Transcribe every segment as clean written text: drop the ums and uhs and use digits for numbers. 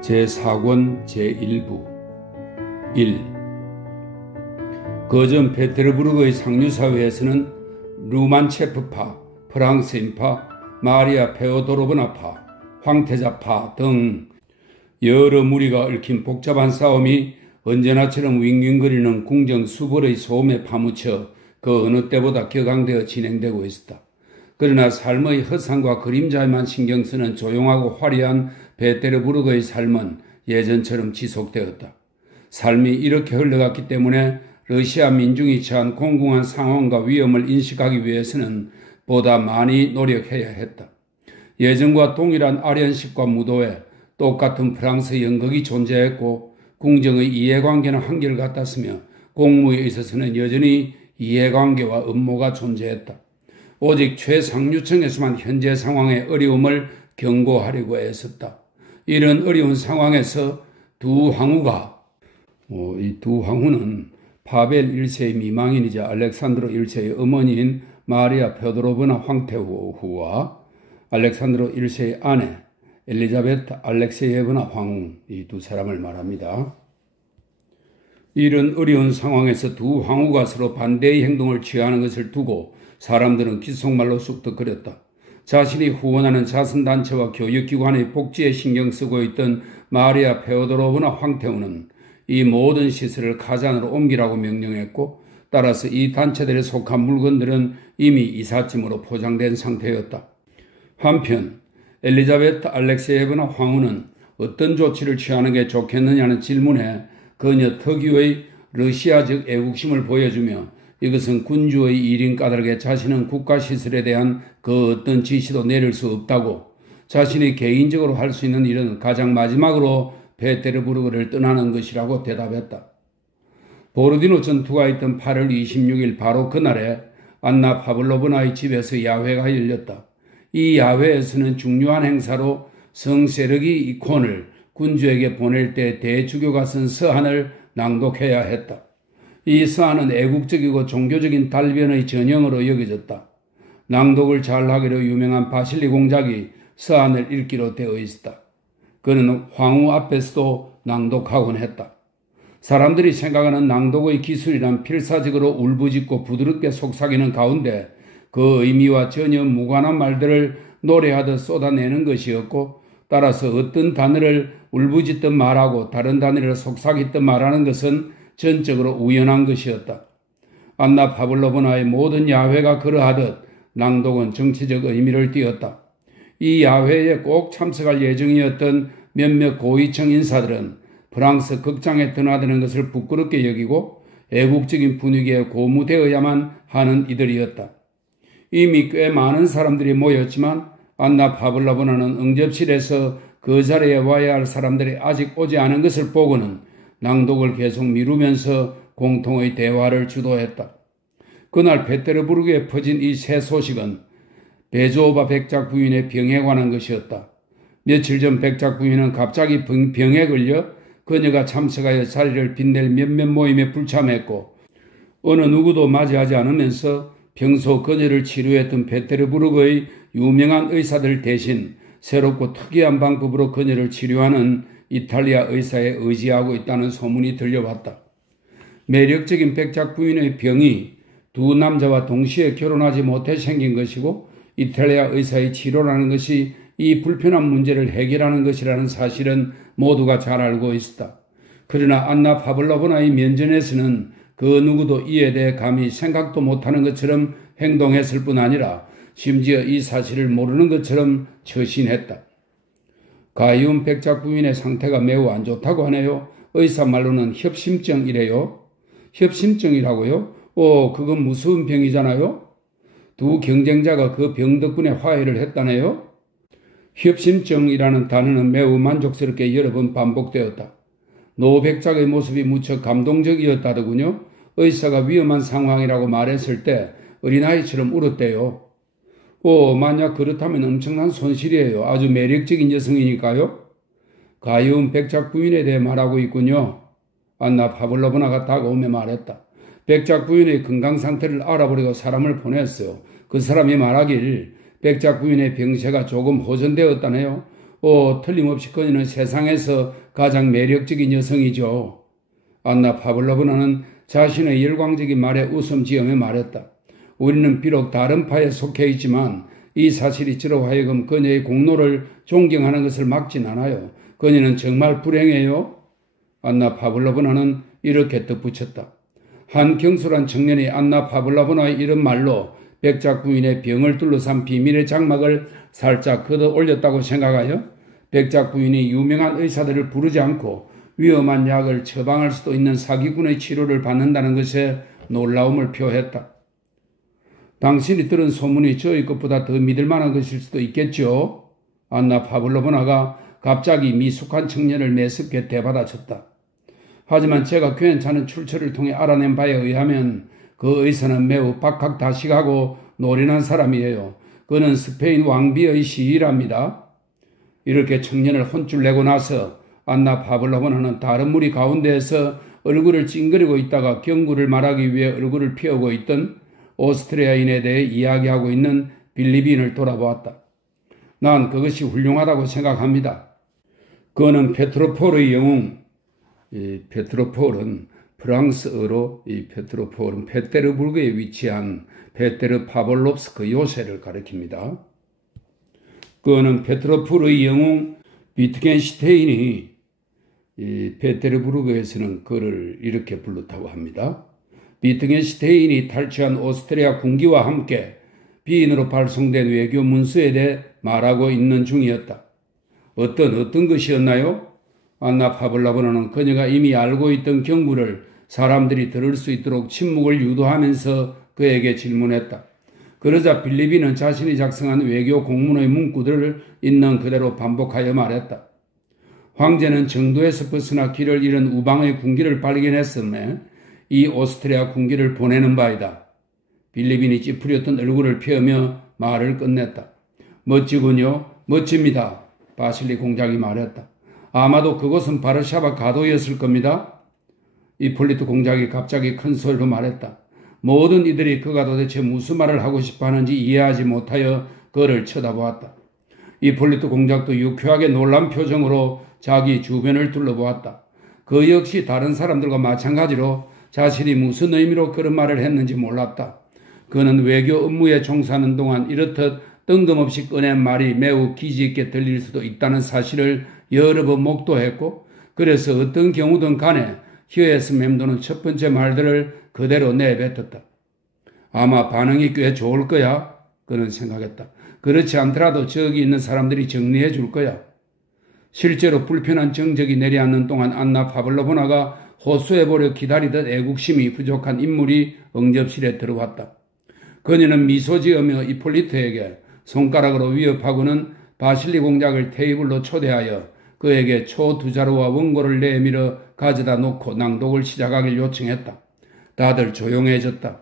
제4권 제1부 1. 그전 페테르부르크의 상류사회에서는 루만체프파, 프랑스인파, 마리아 페오도로브나파, 황태자파 등 여러 무리가 얽힌 복잡한 싸움이 언제나처럼 윙윙거리는 궁정 수벌의 소음에 파묻혀 그 어느 때보다 격앙되어 진행되고 있었다. 그러나 삶의 허상과 그림자에만 신경 쓰는 조용하고 화려한 페테르부르크의 삶은 예전처럼 지속되었다. 삶이 이렇게 흘러갔기 때문에 러시아 민중이 처한 공공한 상황과 위험을 인식하기 위해서는 보다 많이 노력해야 했다. 예전과 동일한 아련식과 무도회, 똑같은 프랑스 연극이 존재했고 궁정의 이해관계는 한결같았으며 공무에 있어서는 여전히 이해관계와 음모가 존재했다. 오직 최상류층에서만 현재 상황의 어려움을 경고하려고 애썼다. 이런 어려운 상황에서 두 황후가, 이 두 황후는 파벨 1세의 미망인이자 알렉산드로 1세의 어머니인 마리아 페오도로브나 황태후와 알렉산드로 1세의 아내 엘리자베트 알렉세예브나 황후, 이 두 사람을 말합니다. 이런 어려운 상황에서 두 황후가 서로 반대의 행동을 취하는 것을 두고 사람들은 귓속말로 쑥덕거렸다. 자신이 후원하는 자선단체와 교육기관의 복지에 신경 쓰고 있던 마리아 페오도로브나 황태후는 이 모든 시설을 카잔으로 옮기라고 명령했고, 따라서 이 단체들에 속한 물건들은 이미 이삿짐으로 포장된 상태였다. 한편 엘리자베트 알렉세예브나 황후는 어떤 조치를 취하는 게 좋겠느냐는 질문에 그녀 특유의 러시아적 애국심을 보여주며 이것은 군주의 일인 까닭에 자신은 국가시설에 대한 그 어떤 지시도 내릴 수 없다고, 자신이 개인적으로 할 수 있는 일은 가장 마지막으로 페테르부르크를 떠나는 것이라고 대답했다. 보르디노 전투가 있던 8월 26일 바로 그날에 안나 파블로브나의 집에서 야회가 열렸다. 이 야회에서는 중요한 행사로 성 세르기 이콘을 군주에게 보낼 때 대주교가 쓴 서한을 낭독해야 했다. 이 서한은 애국적이고 종교적인 달변의 전형으로 여겨졌다. 낭독을 잘하기로 유명한 바실리 공작이 서한을 읽기로 되어 있었다. 그는 황후 앞에서도 낭독하곤 했다. 사람들이 생각하는 낭독의 기술이란 필사적으로 울부짖고 부드럽게 속삭이는 가운데 그 의미와 전혀 무관한 말들을 노래하듯 쏟아내는 것이었고, 따라서 어떤 단어를 울부짖듯 말하고 다른 단어를 속삭이듯 말하는 것은 전적으로 우연한 것이었다. 안나 파블로브나의 모든 야회가 그러하듯 낭독은 정치적 의미를 띠었다. 이 야회에 꼭 참석할 예정이었던 몇몇 고위층 인사들은 프랑스 극장에 드나드는 것을 부끄럽게 여기고 애국적인 분위기에 고무되어야만 하는 이들이었다. 이미 꽤 많은 사람들이 모였지만 안나 파블로브나는 응접실에서 그 자리에 와야 할 사람들이 아직 오지 않은 것을 보고는 낭독을 계속 미루면서 공통의 대화를 주도했다. 그날 페테르부르크에 퍼진 이 새 소식은 베조오바 백작 부인의 병에 관한 것이었다. 며칠 전 백작 부인은 갑자기 병에 걸려 그녀가 참석하여 자리를 빛낼 몇몇 모임에 불참했고, 어느 누구도 맞이하지 않으면서 평소 그녀를 치료했던 페테르부르크의 유명한 의사들 대신 새롭고 특이한 방법으로 그녀를 치료하는 이탈리아 의사에 의지하고 있다는 소문이 들려왔다. 매력적인 백작 부인의 병이 두 남자와 동시에 결혼하지 못해 생긴 것이고 이탈리아 의사의 치료라는 것이 이 불편한 문제를 해결하는 것이라는 사실은 모두가 잘 알고 있었다. 그러나 안나 파블로브나의 면전에서는 그 누구도 이에 대해 감히 생각도 못하는 것처럼 행동했을 뿐 아니라 심지어 이 사실을 모르는 것처럼 처신했다. 가이움 백작 부인의 상태가 매우 안 좋다고 하네요. 의사 말로는 협심증이래요. 협심증이라고요? 그건 무서운 병이잖아요. 두 경쟁자가 그 병 덕분에 화해를 했다네요. 협심증이라는 단어는 매우 만족스럽게 여러 번 반복되었다. 노 백작의 모습이 무척 감동적이었다더군요. 의사가 위험한 상황이라고 말했을 때 어린아이처럼 울었대요. 만약 그렇다면 엄청난 손실이에요. 아주 매력적인 여성이니까요. 가여운 백작 부인에 대해 말하고 있군요. 안나 파블로브나가 다가오며 말했다. 백작 부인의 건강 상태를 알아보려고 사람을 보냈어요. 그 사람이 말하길 백작 부인의 병세가 조금 호전되었다네요. 틀림없이 그녀는 세상에서 가장 매력적인 여성이죠. 안나 파블로브나는 자신의 열광적인 말에 웃음 지으며 말했다. 우리는 비록 다른 파에 속해 있지만 이 사실이 저로 하여금 그녀의 공로를 존경하는 것을 막진 않아요. 그녀는 정말 불행해요. 안나 파블로브나는 이렇게 덧붙였다. 한 경솔한 청년이 안나 파블로브나의 이런 말로 백작 부인의 병을 둘러싼 비밀의 장막을 살짝 걷어 올렸다고 생각하여 백작 부인이 유명한 의사들을 부르지 않고 위험한 약을 처방할 수도 있는 사기꾼의 치료를 받는다는 것에 놀라움을 표했다. 당신이 들은 소문이 저희 것보다 더 믿을 만한 것일 수도 있겠죠. 안나 파블로브나가 갑자기 미숙한 청년을 매섭게 대받아쳤다. 하지만 제가 괜찮은 출처를 통해 알아낸 바에 의하면 그 의사는 매우 박학다식하고 노련한 사람이에요. 그는 스페인 왕비의 시일합니다. 이렇게 청년을 혼쭐 내고 나서 안나 파블로브나는 다른 무리 가운데에서 얼굴을 찡그리고 있다가 경구를 말하기 위해 얼굴을 피우고 있던 오스트리아인에 대해 이야기하고 있는 빌리빈을 돌아보았다. 난 그것이 훌륭하다고 생각합니다. 그는 페트로폴의 영웅, 페트로폴은 프랑스어로 페트로폴은 페테르부르크에 위치한 페테르 파블롭스크 요새를 가리킵니다. 그는 페트로폴의 영웅 비트겐슈테인이 페테르부르크에서는 그를 이렇게 불렀다고 합니다. 비트겐슈테인이 탈취한 오스트리아 군기와 함께 비인으로 발송된 외교 문서에 대해 말하고 있는 중이었다. 어떤 것이었나요? 안나 파블로브나는 그녀가 이미 알고 있던 경구를 사람들이 들을 수 있도록 침묵을 유도하면서 그에게 질문했다. 그러자 빌리빈은 자신이 작성한 외교 공문의 문구들을 있는 그대로 반복하여 말했다. 황제는 정도에서 벗어나 길을 잃은 우방의 군기를 발견했음에 이 오스트리아 군기를 보내는 바이다. 빌리빈이 찌푸렸던 얼굴을 펴며 말을 끝냈다. 멋지군요. 멋집니다. 바실리 공작이 말했다. 아마도 그곳은 바르샤바 가도였을 겁니다. 이폴리트 공작이 갑자기 큰 소리로 말했다. 모든 이들이 그가 도대체 무슨 말을 하고 싶어 하는지 이해하지 못하여 그를 쳐다보았다. 이폴리트 공작도 유쾌하게 놀란 표정으로 자기 주변을 둘러보았다. 그 역시 다른 사람들과 마찬가지로 자신이 무슨 의미로 그런 말을 했는지 몰랐다. 그는 외교 업무에 종사하는 동안 이렇듯 뜬금없이 꺼낸 말이 매우 기지 있게 들릴 수도 있다는 사실을 여러 번 목도했고, 그래서 어떤 경우든 간에 혀에서 맴도는 첫 번째 말들을 그대로 내뱉었다. 아마 반응이 꽤 좋을 거야. 그는 생각했다. 그렇지 않더라도 저기 있는 사람들이 정리해 줄 거야. 실제로 불편한 정적이 내려앉는 동안 안나 파블로브나가 호소해보려 기다리던 애국심이 부족한 인물이 응접실에 들어왔다. 그녀는 미소 지으며 이폴리트에게 손가락으로 위협하고는 바실리 공작을 테이블로 초대하여 그에게 초 두 자루와 원고를 내밀어 가져다 놓고 낭독을 시작하길 요청했다. 다들 조용해졌다.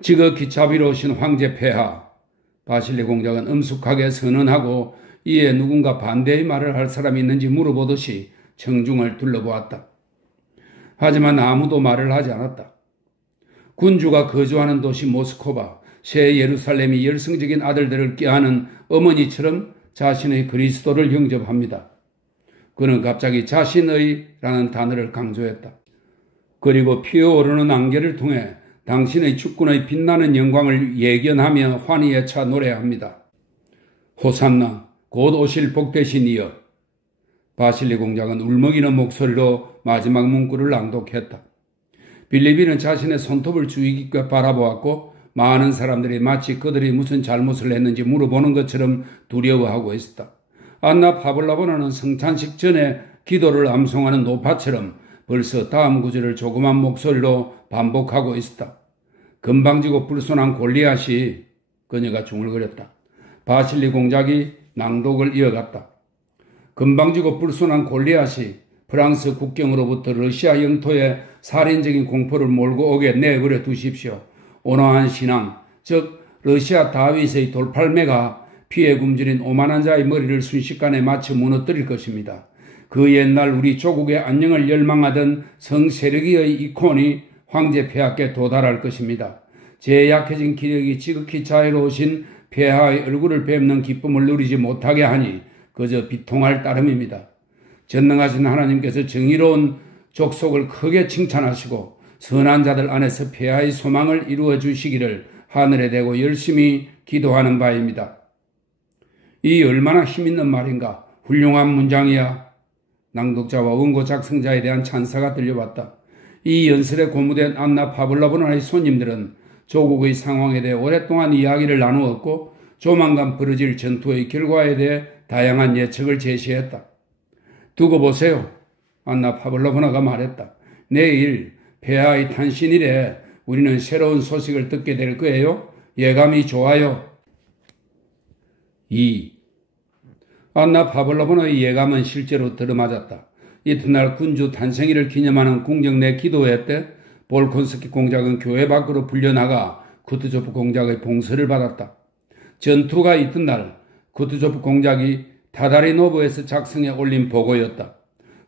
지극히 자비로우신 황제 폐하. 바실리 공작은 엄숙하게 선언하고 이에 누군가 반대의 말을 할 사람이 있는지 물어보듯이 청중을 둘러보았다. 하지만 아무도 말을 하지 않았다. 군주가 거주하는 도시 모스코바, 새 예루살렘이 열성적인 아들들을 꾀하는 어머니처럼 자신의 그리스도를 영접합니다. 그는 갑자기 자신의 라는 단어를 강조했다. 그리고 피어오르는 안개를 통해 당신의 주권의 빛나는 영광을 예견하며 환희에 차 노래합니다. 호산나, 곧 오실 복되신 이여. 바실리 공작은 울먹이는 목소리로 마지막 문구를 낭독했다. 빌리빈은 자신의 손톱을 주의 깊게 바라보았고 많은 사람들이 마치 그들이 무슨 잘못을 했는지 물어보는 것처럼 두려워하고 있었다. 안나 파블로브나는 성찬식 전에 기도를 암송하는 노파처럼 벌써 다음 구절을 조그만 목소리로 반복하고 있었다. 건방지고 불손한 골리앗이. 그녀가 중얼거렸다. 바실리 공작이 낭독을 이어갔다. 건방지고 불손한 골리앗이 프랑스 국경으로부터 러시아 영토에 살인적인 공포를 몰고 오게 내버려 두십시오. 온화한 신앙, 즉 러시아 다윗의 돌팔매가 피에 굶주린 오만한 자의 머리를 순식간에 맞춰 무너뜨릴 것입니다. 그 옛날 우리 조국의 안녕을 열망하던 성세력의 이콘이 황제 폐하께 도달할 것입니다. 제 약해진 기력이 지극히 자유로우신 폐하의 얼굴을 뵙는 기쁨을 누리지 못하게 하니 그저 비통할 따름입니다. 전능하신 하나님께서 정의로운 족속을 크게 칭찬하시고 선한 자들 안에서 폐하의 소망을 이루어 주시기를 하늘에 대고 열심히 기도하는 바입니다. 이 얼마나 힘있는 말인가. 훌륭한 문장이야. 낭독자와 원고 작성자에 대한 찬사가 들려왔다. 이 연설에 고무된 안나 파블로브나의 손님들은 조국의 상황에 대해 오랫동안 이야기를 나누었고 조만간 벌어질 전투의 결과에 대해 다양한 예측을 제시했다. 두고 보세요. 안나 파블로브나가 말했다. 내일 폐하의 탄신일에 우리는 새로운 소식을 듣게 될 거예요. 예감이 좋아요. 2. 안나 파블로브나의 예감은 실제로 들어맞았다. 이튿날 군주 탄생일을 기념하는 궁정 내 기도회 때 볼콘스키 공작은 교회 밖으로 불려나가 쿠투조프 공작의 봉서를 받았다. 전투가 이튿날 쿠투조프 공작이 타다리노브에서 작성해 올린 보고였다.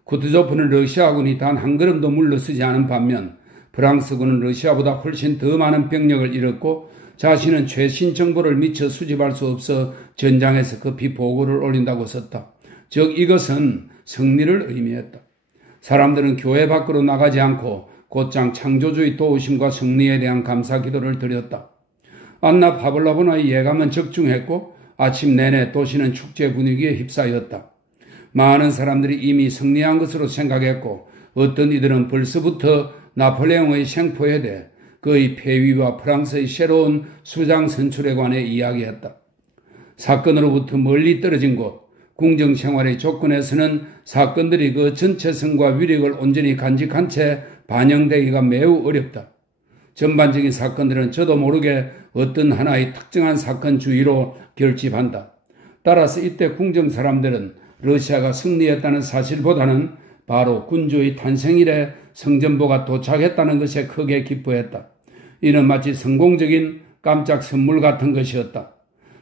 쿠투조프는 러시아군이 단 한 걸음도 물러서지 않은 반면 프랑스군은 러시아보다 훨씬 더 많은 병력을 잃었고 자신은 최신 정보를 미처 수집할 수 없어 전장에서 급히 보고를 올린다고 썼다. 즉 이것은 승리를 의미했다. 사람들은 교회 밖으로 나가지 않고 곧장 창조주의 도우심과 승리에 대한 감사 기도를 드렸다. 안나 파블로브나의 예감은 적중했고 아침 내내 도시는 축제 분위기에 휩싸였다. 많은 사람들이 이미 승리한 것으로 생각했고 어떤 이들은 벌써부터 나폴레옹의 생포에 대해 그의 폐위와 프랑스의 새로운 수장 선출에 관해 이야기했다. 사건으로부터 멀리 떨어진 곳, 궁정 생활의 조건에서는 사건들이 그 전체성과 위력을 온전히 간직한 채 반영되기가 매우 어렵다. 전반적인 사건들은 저도 모르게 어떤 하나의 특정한 사건 주의로 결집한다. 따라서 이때 궁정 사람들은 러시아가 승리했다는 사실보다는 바로 군주의 탄생일에 성전보가 도착했다는 것에 크게 기뻐했다. 이는 마치 성공적인 깜짝 선물 같은 것이었다.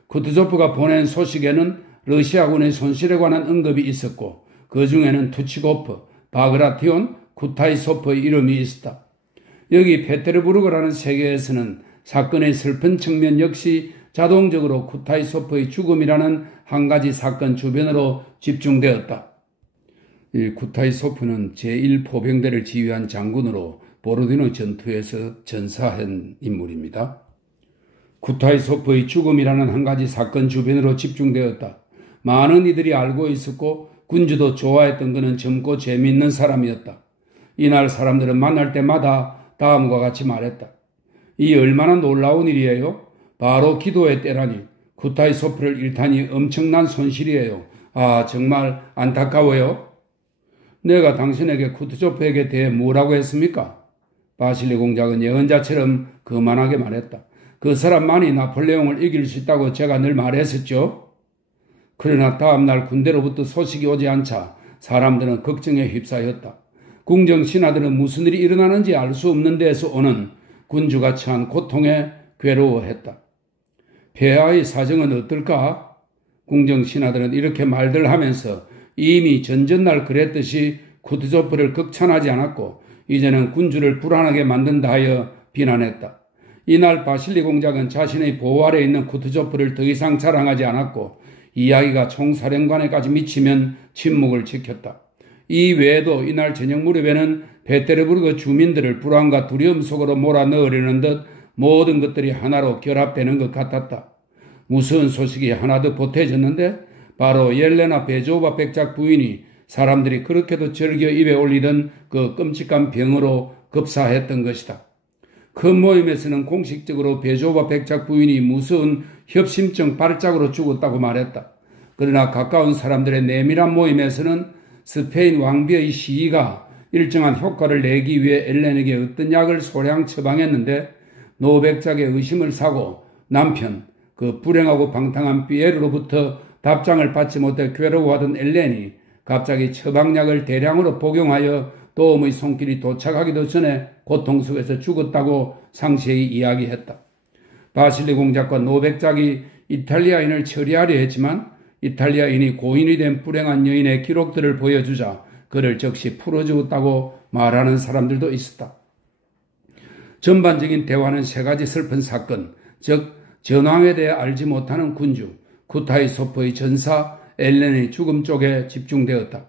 쿠투조프가 보낸 소식에는 러시아군의 손실에 관한 언급이 있었고 그 중에는 투치고프, 바그라티온, 쿠타이소프의 이름이 있었다. 여기 페테르부르크라는 세계에서는 사건의 슬픈 측면 역시 자동적으로 쿠타이소프의 죽음이라는 한 가지 사건 주변으로 집중되었다. 이 쿠타이소프는 제1포병대를 지휘한 장군으로 보로디노 전투에서 전사한 인물입니다. 쿠타이소프의 죽음이라는 한 가지 사건 주변으로 집중되었다. 많은 이들이 알고 있었고 군주도 좋아했던 그는 젊고 재미있는 사람이었다. 이날 사람들은 만날 때마다 다음과 같이 말했다. 이 얼마나 놀라운 일이에요? 바로 기도의 때라니. 쿠타이소프를 잃다니 엄청난 손실이에요. 아, 정말 안타까워요. 내가 당신에게 쿠투조프에게 대해 뭐라고 했습니까? 바실리 공작은 예언자처럼 거만하게 말했다. 그 사람만이 나폴레옹을 이길 수 있다고 제가 늘 말했었죠. 그러나 다음날 군대로부터 소식이 오지 않자 사람들은 걱정에 휩싸였다. 궁정 신하들은 무슨 일이 일어나는지 알 수 없는 데에서 오는 군주가 처한 고통에 괴로워했다. 폐하의 사정은 어떨까? 궁정 신하들은 이렇게 말들 하면서 이미 전전날 그랬듯이 쿠투조프를 극찬하지 않았고 이제는 군주를 불안하게 만든다 하여 비난했다. 이날 바실리 공작은 자신의 보호 아래 있는 쿠투조프를 더 이상 자랑하지 않았고 이야기가 총사령관에까지 미치면 침묵을 지켰다. 이 외에도 이날 저녁 무렵에는 페테르부르크 주민들을 불안과 두려움 속으로 몰아넣으려는 듯 모든 것들이 하나로 결합되는 것 같았다. 무서운 소식이 하나 더 보태졌는데 바로 옐레나 베조바 백작 부인이 사람들이 그렇게도 즐겨 입에 올리던 그 끔찍한 병으로 급사했던 것이다. 큰 모임에서는 공식적으로 베조바 백작 부인이 무서운 협심증 발작으로 죽었다고 말했다. 그러나 가까운 사람들의 내밀한 모임에서는 스페인 왕비의 시위가 일정한 효과를 내기 위해 엘렌에게 어떤 약을 소량 처방했는데 노백작의 의심을 사고 남편, 그 불행하고 방탕한 피에르로부터 답장을 받지 못해 괴로워하던 엘렌이 갑자기 처방약을 대량으로 복용하여 도움의 손길이 도착하기도 전에 고통 속에서 죽었다고 상세히 이야기했다. 바실리 공작과 노백작이 이탈리아인을 처리하려 했지만 이탈리아인이 고인이 된 불행한 여인의 기록들을 보여주자 그를 즉시 풀어주었다고 말하는 사람들도 있었다. 전반적인 대화는 세 가지 슬픈 사건, 즉 전황에 대해 알지 못하는 군주, 쿠타이소프의 전사, 엘렌의 죽음 쪽에 집중되었다.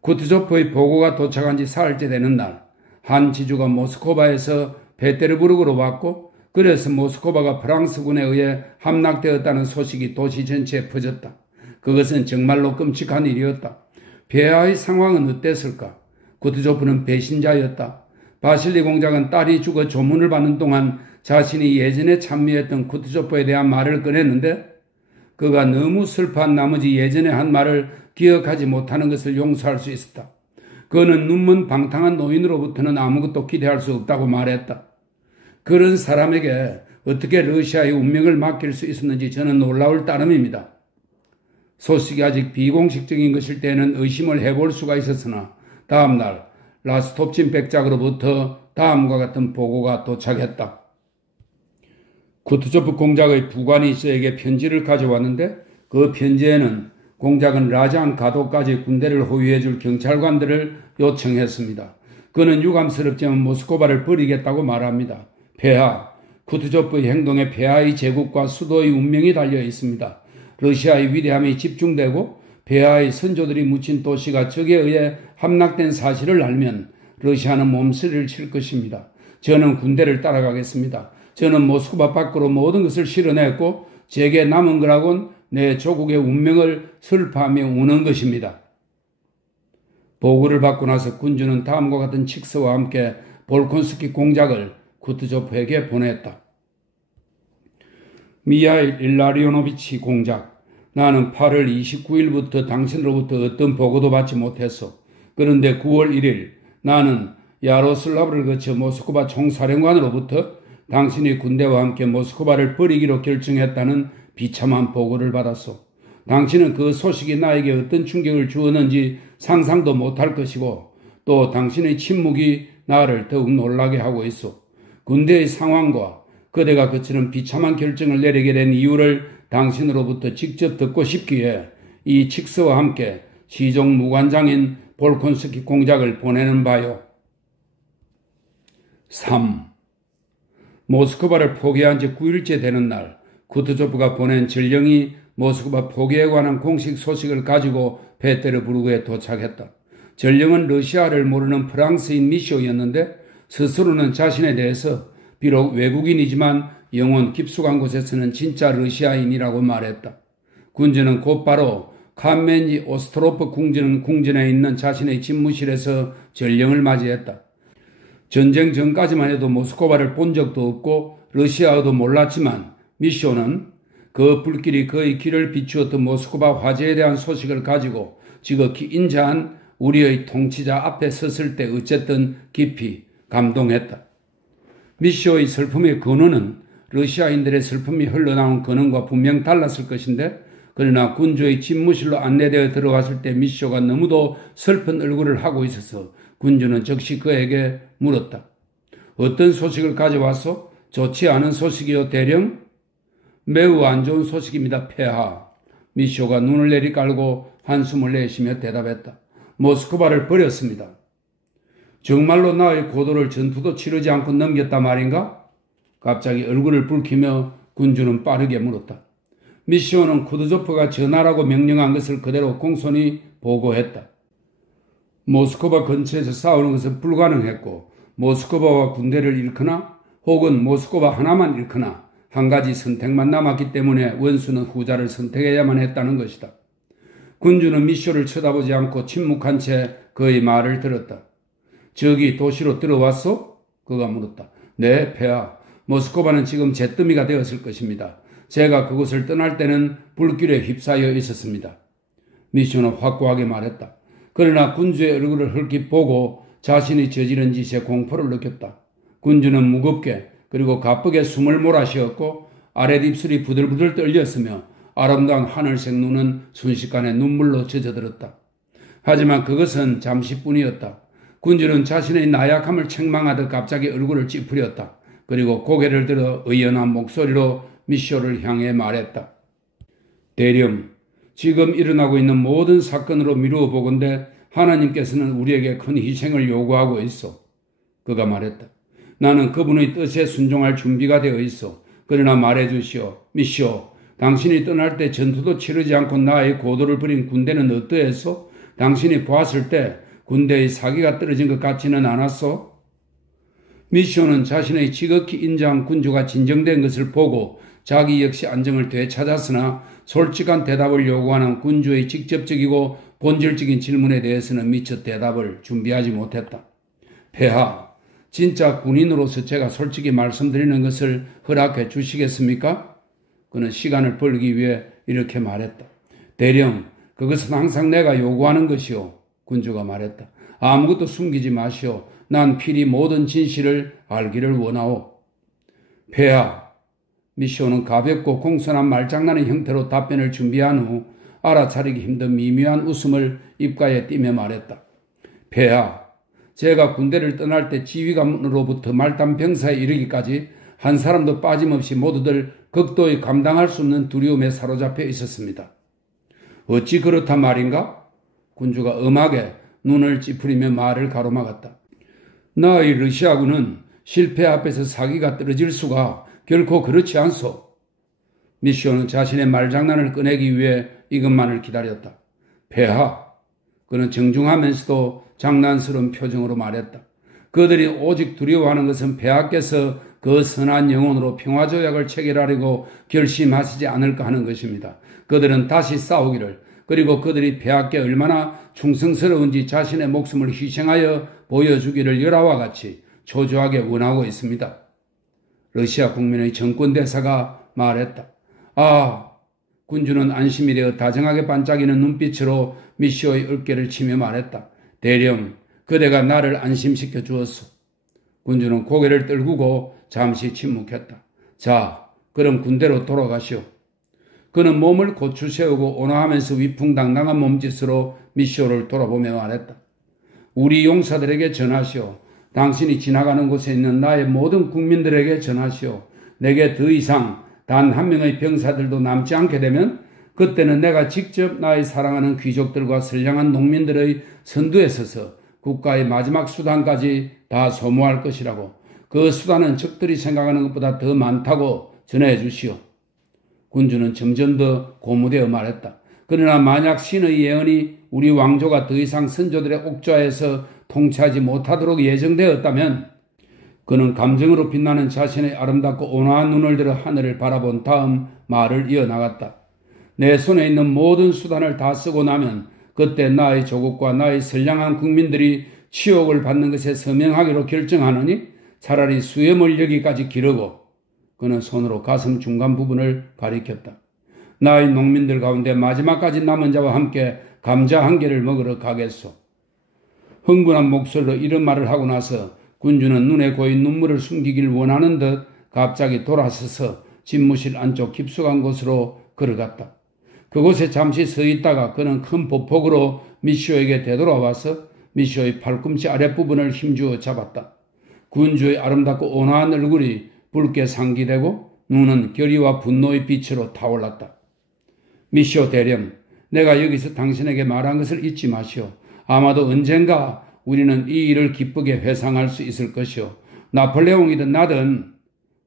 쿠투조프의 보고가 도착한 지 사흘째 되는 날, 한 지주가 모스크바에서 페테르부르크로 왔고 그래서 모스크바가 프랑스군에 의해 함락되었다는 소식이 도시 전체에 퍼졌다. 그것은 정말로 끔찍한 일이었다. 폐하의 상황은 어땠을까? 쿠투조프는 배신자였다. 바실리 공작은 딸이 죽어 조문을 받는 동안 자신이 예전에 참여했던 쿠투조프에 대한 말을 꺼냈는데 그가 너무 슬퍼한 나머지 예전에 한 말을 기억하지 못하는 것을 용서할 수 있었다. 그는 눈먼 방탕한 노인으로부터는 아무것도 기대할 수 없다고 말했다. 그런 사람에게 어떻게 러시아의 운명을 맡길 수 있었는지 저는 놀라울 따름입니다. 소식이 아직 비공식적인 것일 때는 의심을 해볼 수가 있었으나 다음 날 라스톱친 백작으로부터 다음과 같은 보고가 도착했다. 쿠투조프 공작의 부관이 저에게 편지를 가져왔는데 그 편지에는 공작은 라잔 가도까지 군대를 호위해줄 경찰관들을 요청했습니다. 그는 유감스럽지만 모스크바를 버리겠다고 말합니다. 폐하, 쿠투조프의 행동에 폐하의 제국과 수도의 운명이 달려 있습니다. 러시아의 위대함이 집중되고 폐하의 선조들이 묻힌 도시가 적에 의해 함락된 사실을 알면 러시아는 몸서리를 칠 것입니다. 저는 군대를 따라가겠습니다. 저는 모스크바 밖으로 모든 것을 실어냈고 제게 남은 거라곤 내 조국의 운명을 슬퍼하며 우는 것입니다. 보고를 받고 나서 군주는 다음과 같은 칙서와 함께 볼콘스키 공작을 쿠투조프에게 보냈다. 미하일 일라리오노비치 공작, 나는 8월 29일부터 당신으로부터 어떤 보고도 받지 못했어. 그런데 9월 1일 나는 야로슬라브를 거쳐 모스크바 총사령관으로부터 당신이 군대와 함께 모스크바를 버리기로 결정했다는 비참한 보고를 받았소. 당신은 그 소식이 나에게 어떤 충격을 주었는지 상상도 못할 것이고 또 당신의 침묵이 나를 더욱 놀라게 하고 있어. 군대의 상황과 그대가 그처럼 비참한 결정을 내리게 된 이유를 당신으로부터 직접 듣고 싶기에 이 칙서와 함께 시종 무관장인 볼콘스키 공작을 보내는 바요. 3. 모스크바를 포기한 지 9일째 되는 날 쿠투조프가 보낸 전령이 모스크바 포기에 관한 공식 소식을 가지고 페테르부르크에 도착했다. 전령은 러시아를 모르는 프랑스인 미쇼였는데 스스로는 자신에 대해서 비록 외국인이지만 영혼 깊숙한 곳에서는 진짜 러시아인이라고 말했다. 군주는 곧바로 칸멘지 오스트로프 궁전에 있는 자신의 집무실에서 전령을 맞이했다. 전쟁 전까지만 해도 모스크바를 본 적도 없고 러시아어도 몰랐지만 미쇼는 그 불길이 그의 길을 비추었던 모스크바 화재에 대한 소식을 가지고 지극히 인자한 우리의 통치자 앞에 섰을 때 어쨌든 깊이 감동했다. 미쇼의 슬픔의 근원은 러시아인들의 슬픔이 흘러나온 근원과 분명 달랐을 것인데 그러나 군주의 집무실로 안내되어 들어갔을 때 미쇼가 너무도 슬픈 얼굴을 하고 있어서 군주는 즉시 그에게 물었다. 어떤 소식을 가져왔소? 좋지 않은 소식이요 대령? 매우 안 좋은 소식입니다, 폐하. 미쇼가 눈을 내리깔고 한숨을 내쉬며 대답했다. 모스크바를 버렸습니다. 정말로 나의 고도를 전투도 치르지 않고 넘겼단 말인가? 갑자기 얼굴을 붉히며 군주는 빠르게 물었다. 미쇼는 쿠투조프가 전하라고 명령한 것을 그대로 공손히 보고했다. 모스크바 근처에서 싸우는 것은 불가능했고 모스크바와 군대를 잃거나 혹은 모스크바 하나만 잃거나 한 가지 선택만 남았기 때문에 원수는 후자를 선택해야만 했다는 것이다. 군주는 미쇼를 쳐다보지 않고 침묵한 채 그의 말을 들었다. 저기 도시로 들어왔소? 그가 물었다. 네, 폐하. 모스크바는 지금 잿더미가 되었을 것입니다. 제가 그곳을 떠날 때는 불길에 휩싸여 있었습니다. 미쇼는 확고하게 말했다. 그러나 군주의 얼굴을 흘낏 보고 자신이 저지른 짓에 공포를 느꼈다. 군주는 무겁게 그리고 가쁘게 숨을 몰아쉬었고 아랫입술이 부들부들 떨렸으며 아름다운 하늘색 눈은 순식간에 눈물로 젖어들었다. 하지만 그것은 잠시뿐이었다. 군주는 자신의 나약함을 책망하듯 갑자기 얼굴을 찌푸렸다. 그리고 고개를 들어 의연한 목소리로 미쇼를 향해 말했다. 대령, 지금 일어나고 있는 모든 사건으로 미루어 보건대 하나님께서는 우리에게 큰 희생을 요구하고 있어. 그가 말했다. 나는 그분의 뜻에 순종할 준비가 되어 있어. 그러나 말해주시오. 미쇼, 당신이 떠날 때 전투도 치르지 않고 나의 고도를 버린 군대는 어떠했소? 당신이 보았을 때 군대의 사기가 떨어진 것 같지는 않았소? 미쇼는 자신의 지극히 인자한 군주가 진정된 것을 보고 자기 역시 안정을 되찾았으나 솔직한 대답을 요구하는 군주의 직접적이고 본질적인 질문에 대해서는 미처 대답을 준비하지 못했다. 폐하, 진짜 군인으로서 제가 솔직히 말씀드리는 것을 허락해 주시겠습니까? 그는 시간을 벌기 위해 이렇게 말했다. 대령, 그것은 항상 내가 요구하는 것이오. 군주가 말했다. 아무것도 숨기지 마시오. 난 필히 모든 진실을 알기를 원하오. 폐하, 미쇼는 가볍고 공손한 말장난의 형태로 답변을 준비한 후 알아차리기 힘든 미묘한 웃음을 입가에 띠며 말했다. 폐하, 제가 군대를 떠날 때 지휘관으로부터 말단 병사에 이르기까지 한 사람도 빠짐없이 모두들 극도의 감당할 수 없는 두려움에 사로잡혀 있었습니다. 어찌 그렇단 말인가? 군주가 엄하게 눈을 찌푸리며 말을 가로막았다. 나의 러시아군은 실패 앞에서 사기가 떨어질 수가 결코 그렇지 않소. 미쇼는 자신의 말장난을 꺼내기 위해 이것만을 기다렸다. 폐하, 그는 정중하면서도 장난스러운 표정으로 말했다. 그들이 오직 두려워하는 것은 폐하께서 그 선한 영혼으로 평화조약을 체결하려고 결심하시지 않을까 하는 것입니다. 그들은 다시 싸우기를, 그리고 그들이 폐하께 얼마나 충성스러운지 자신의 목숨을 희생하여 보여주기를 열화와 같이 초조하게 원하고 있습니다. 러시아 국민의 정권대사가 말했다. 아, 군주는 안심이 되어 다정하게 반짝이는 눈빛으로 미쇼의 어깨를 치며 말했다. 대령, 그대가 나를 안심시켜 주었소. 군주는 고개를 떨구고 잠시 침묵했다. 자, 그럼 군대로 돌아가시오. 그는 몸을 고추 세우고 온화하면서 위풍당당한 몸짓으로 미쇼를 돌아보며 말했다. 우리 용사들에게 전하시오. 당신이 지나가는 곳에 있는 나의 모든 국민들에게 전하시오. 내게 더 이상 단 한 명의 병사들도 남지 않게 되면 그때는 내가 직접 나의 사랑하는 귀족들과 선량한 농민들의 선두에 서서 국가의 마지막 수단까지 다 소모할 것이라고. 그 수단은 적들이 생각하는 것보다 더 많다고 전해 주시오. 군주는 점점 더 고무되어 말했다. 그러나 만약 신의 예언이 우리 왕조가 더 이상 선조들의 옥좌에서 통치하지 못하도록 예정되었다면 그는 감정으로 빛나는 자신의 아름답고 온화한 눈을 들어 하늘을 바라본 다음 말을 이어나갔다. 내 손에 있는 모든 수단을 다 쓰고 나면 그때 나의 조국과 나의 선량한 국민들이 치욕을 받는 것에 서명하기로 결정하노니 차라리 수염을 여기까지 기르고, 그는 손으로 가슴 중간 부분을 가리켰다. 나의 농민들 가운데 마지막까지 남은 자와 함께 감자 한 개를 먹으러 가겠소. 흥분한 목소리로 이런 말을 하고 나서 군주는 눈에 고인 눈물을 숨기길 원하는 듯 갑자기 돌아서서 집무실 안쪽 깊숙한 곳으로 걸어갔다. 그곳에 잠시 서 있다가 그는 큰 보폭으로 미쇼에게 되돌아와서 미쇼의 팔꿈치 아랫부분을 힘주어 잡았다. 군주의 아름답고 온화한 얼굴이 붉게 상기되고 눈은 결의와 분노의 빛으로 타올랐다. 미쇼 대령, 내가 여기서 당신에게 말한 것을 잊지 마시오. 아마도 언젠가 우리는 이 일을 기쁘게 회상할 수 있을 것이오. 나폴레옹이든 나든.